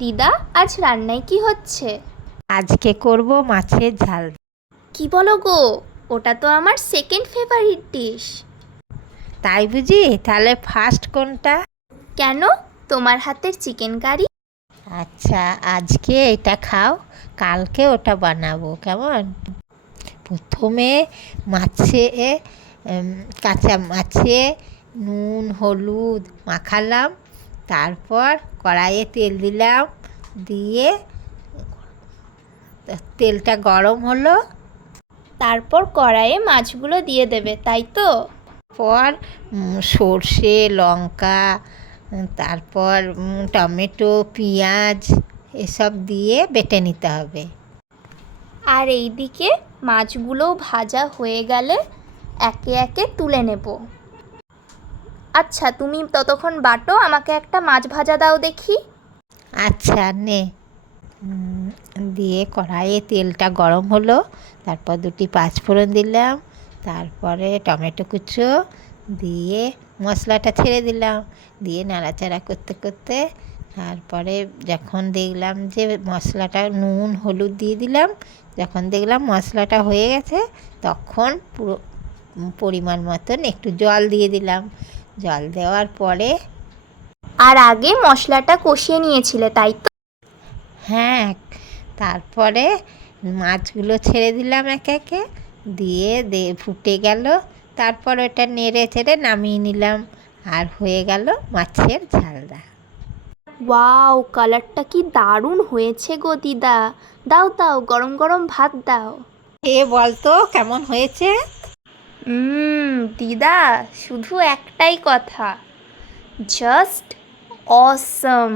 দিদা, আজ রান্নায় কি হচ্ছে? আজকে করব মাছের ঝাল। কি বলো গো? ওটা তো আমার সেকেন্ড ফেভারিট ডিশ। তাই বুঝি? তাহলে ফার্স্ট কোনটা? কেন? তোমার হাতের চিকেন কারি। আচ্ছা, আজকে এটা খাও, কালকে ওটা বানাবো, কেমন? প্রথমে মাছে কাঁচা মাছে নুন হলুদ মাখালাম, তারপর কড়াইয়ে তেল দিলাম, দিয়ে তেলটা গরম হলো, তারপর কড়াইয়ে মাছগুলো দিয়ে দেবে, তাই তো? পর সর্ষে লঙ্কা, তারপর টমেটো পেঁয়াজ এসব দিয়ে বেটে নিতে হবে। আর এইদিকে মাছগুলো ভাজা হয়ে গেলে একে একে তুলে নেব। আচ্ছা, তুমি ততক্ষণ বাটো, আমাকে একটা মাছ ভাজা দাও দেখি। আচ্ছা নে। দিয়ে কড়াইয়ে তেলটা গরম হলো, তারপর দুটি পাঁচফোড়ন দিলাম, তারপরে টমেটো কুচো দিয়ে মশলাটা ছেড়ে দিলাম, দিয়ে নাড়াচাড়া করতে করতে তারপরে যখন দেখলাম যে মশলাটা নুন হলুদ দিয়ে দিলাম, যখন দেখলাম মশলাটা হয়ে গেছে তখন পুরো পরিমাণ মতন একটু জল দিয়ে দিলাম। জল দেওয়ার পরে আর আগে মশলাটা কষিয়ে নিয়েছিলে, তাই তো? হ্যাঁ, তারপরে মাছগুলো ছেড়ে দিলাম একে একে, দিয়ে ফুটে গেল, তারপর ওটা নেড়ে চেড়ে নামিয়ে নিলাম, আর হয়ে গেল মাছের ঝালদা। ওয়াও, কালারটা কি দারুণ হয়েছে গো দিদা। দাও দাও, গরম গরম ভাত দাও। এ বলতো কেমন হয়েছে? দিদা, শুধু একটাই কথা, জাস্ট অসম।